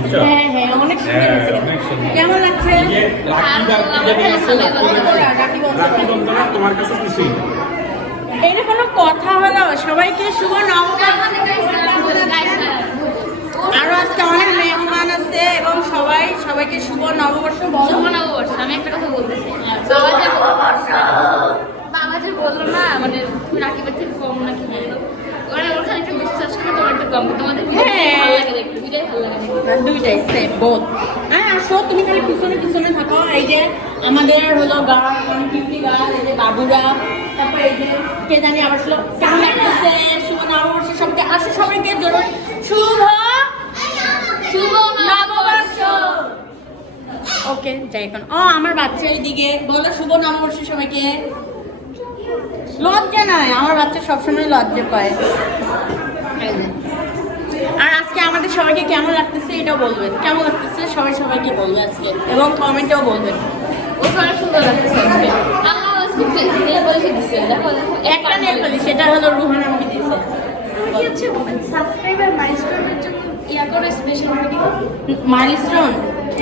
বুঝছো? হ্যাঁ হ্যাঁ অনেক সুন্দর আছে। কেমন লাগছে? রাখি বন্ধনা তোমার কাছে কিছুই না। এটা কোনো কথা হলো? সবাইকে শুভ নববর্ষ। আরো আজকে অনেক মেহমান আছে এবং সবাইকে শুভ নববর্ষ। শুভ নববর্ষ। আমি একটা কথা বলতে চাই, বাবা যে বললো না মানে রাখি বাচ্চা কম নাকি বললো, মানে ওখানে একটু বিশ্বাস করে তোমার একটু কম, তোমাদের ভালো লাগে দেখতে, দুইটাই ভালো লাগে দুইটাই সেম বোধ। হ্যাঁ আসো, তুমি খালি পিছনে পিছনে থাকো। এই যে আমাদের হলো গার্ড, কমিউনিটি গার্ড, এই যে বাবুরা, তারপর এই যে কে জানি আবার ছিল কেমন লাগতেছে শুভ নববর্ষ। সবাইকে আসো, সবাইকে জোরে শুভ শুভ নববর্ষ। ওকে যাই এখন। ও আমার বাচ্চা এইদিকে বলো শুভ নববর্ষ সবাইকে। লজ্জা নাই, আমার বাচ্চা সবসময় লজ্জা পায়। আর আজকে আমাদের সবাইকে কেমন লাগতেছে এটাও বলবেন, কেমন লাগতেছে সবাইকে বলবে আজকে, এবং কমেন্টেও বলবেন। ও অনেক সুন্দর লাগতেছে আজকে। আল্লাহ আজকে নেল পলিশ দিছে, দেখো দেখো একটা নেল পলিশ, সেটা হলো রুহান আমাকে দিয়েছে। তুমি কি হচ্ছে সাবস্ক্রাইবার মাইলস্টোনের জন্য ইয়া করে স্পেশাল ভিডিও মাইলস্টোন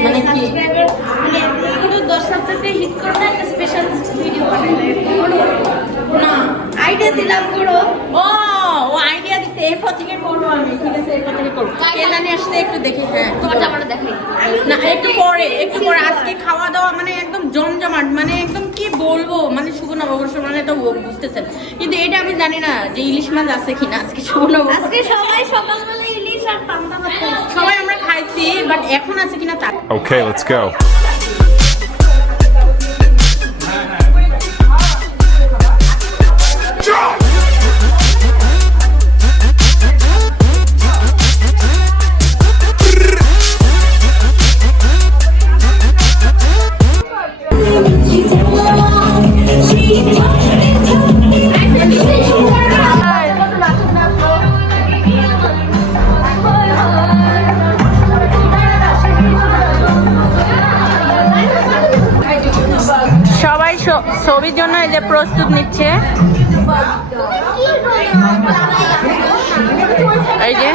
মানে কি? সাবস্ক্রাইবার মানে পুরো 10 সপ্তাহে হিট করতে একটা স্পেশাল ভিডিও বানাইলে না আইডিয়া দিলাম করো। ও আইডিয়া দিতে এরপর থেকে করবো আমি, ঠিক আছে এরপর থেকে করবো। কে জানি আসতে একটু দেখি। হ্যাঁ তোমার জামাটা দেখাই না একটু পরে আজকে খাওয়া দাওয়া মানে একদম জমজমাট, মানে একদম কি বলবো, মানে শুভ নববর্ষ মানে তো বুঝতেছেন, কিন্তু এটা আমি জানি না যে ইলিশ মাছ আছে কিনা আজকে শুভ নববর্ষ। আজকে সবাই সকালবেলা ইলিশ আর পান্তা ভাত খাইছে। সবাই আমরা খাইছি, বাট এখন আছে কিনা তা। Okay, let's go. সবাই ছবির জন্য এই যে প্রস্তুত নিচ্ছে। এই যে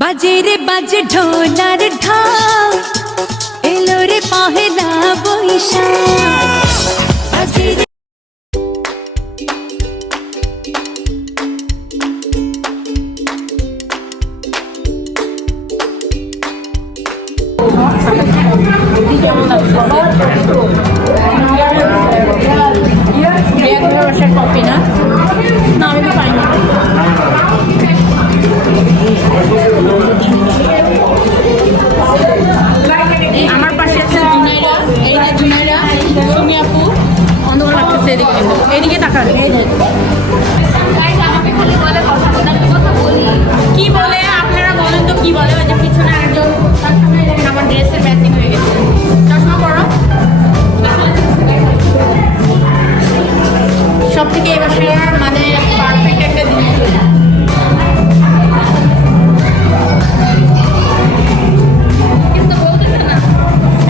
বাজে রে বাজে ঢোলার ঢাক এলো রে পহেলা বৈশাখ বাজে রে কফি না না আমি তো পাইনি আমার পাশে আছে জুনাইরা এই যে জুনাইরা সুমি আপু অন্ধকার লাগতেছে এদিকে কিন্তু এইদিকে তাকান এই যে কি বলে আপনারা বলেন তো কি বলে ওই যে পিছনে আরেকজন তার সামনে আমার ড্রেসের ম্যাচিং হয়ে গেছে চশমা পরো সব থেকে এই বাসার মানে পারফেক্ট একটা জিনিস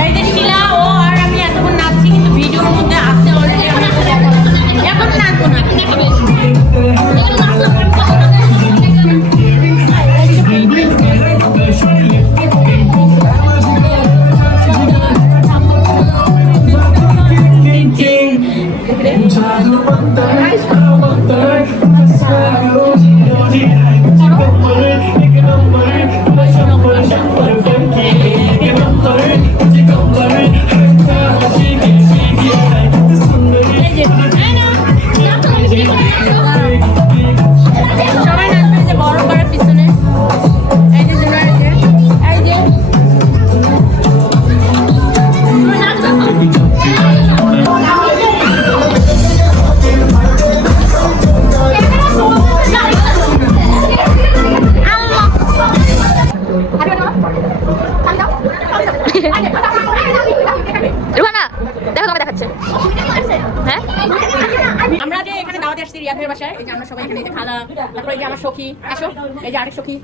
এই যে শিলা ও আর আমি এতক্ষণ নাচছি কিন্তু ভিডিওর মধ্যে আছে অলরেডি এখন নাচবো না সবাই নাচবে যে বড় করে পিছনে এই যে এই যে রুহানা দেখো তোমাকে দেখাচ্ছে হ্যাঁ আমরা যে এখানে দাওয়াতে আসছি রিয়াদের বাসায় এই যে আমরা সবাই এখানে এই যে খালা তারপর এই যে আমার সখী আসো এই যে আরেক সখী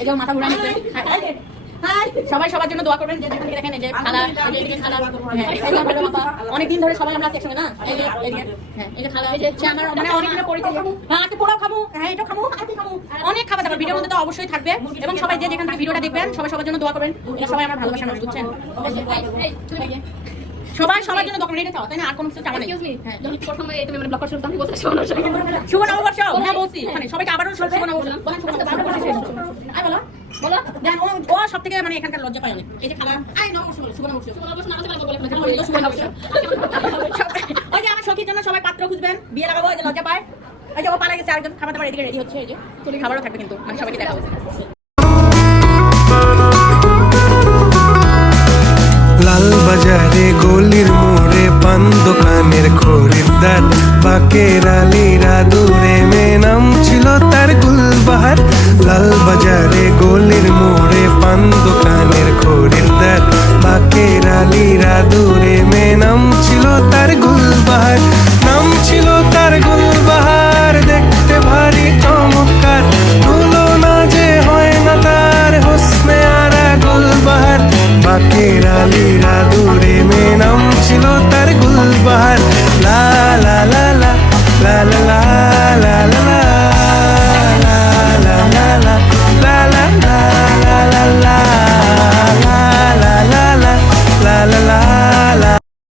এই যে মাথা ঘুরা নিচ্ছে সবাই সবার জন্য দোয়া করবেন যে যেখানে দেখেন এই যে খালা এই যে এদিকে খালা এই যে আমার বাবা অনেকদিন ধরে সবাই আমরা আছি একসঙ্গে না এই যে এই যে খালা এই যে সে আমার মানে অনেক দিনের পরিচয় হ্যাঁ আজকে পোলাও খাবো হ্যাঁ এটা খাবো আজকে খাবো অনেক খাবার দাবার ভিডিওর মধ্যে তো অবশ্যই থাকবে এবং সবাই যে যেখান থেকে ভিডিওটা দেখবেন সবাই সবার জন্য দোয়া করবেন এটা সবাই আমার ভালোবাসা মানুষ বুঝছেন সবাই সবার জন্য দোকান রেখে চাও তাই না আর কোনো কিছু চাওয়া নেই যখন প্রথমে তুমি মানে ব্লক করছো তখন বলছো শুভ নববর্ষ শুভ নববর্ষ হ্যাঁ বলছি ওখানে সবাইকে আবারও শুভ নববর্ষ বলেন শুভ নববর্ষ আই বলো বলো জান ও সব থেকে মানে এখানকার লজ্জা পায় অনেক এই যে খালা আই নববর্ষ বলো শুভ নববর্ষ না হতে পারবো বলে শুভ নববর্ষ ওই যে আমার সখীর জন্য সবাই পাত্র খুঁজবেন বিয়ে লাগাবো এই যে লজ্জা পায় এই যে ও পালা গেছে আরেকজন খাবার দাবার এদিকে রেডি হচ্ছে এই যে তুমি খাবারও থাকবে কিন্তু মানে সবাইকে দেখাবো লাল বাজারে গলির মোড়ে পান দোকানের খরিদ্দার বাকের আলীরা দূরে নাম ছিল তার গুলবাহার লাল বাজারে গলির মোড়ে পান দোকান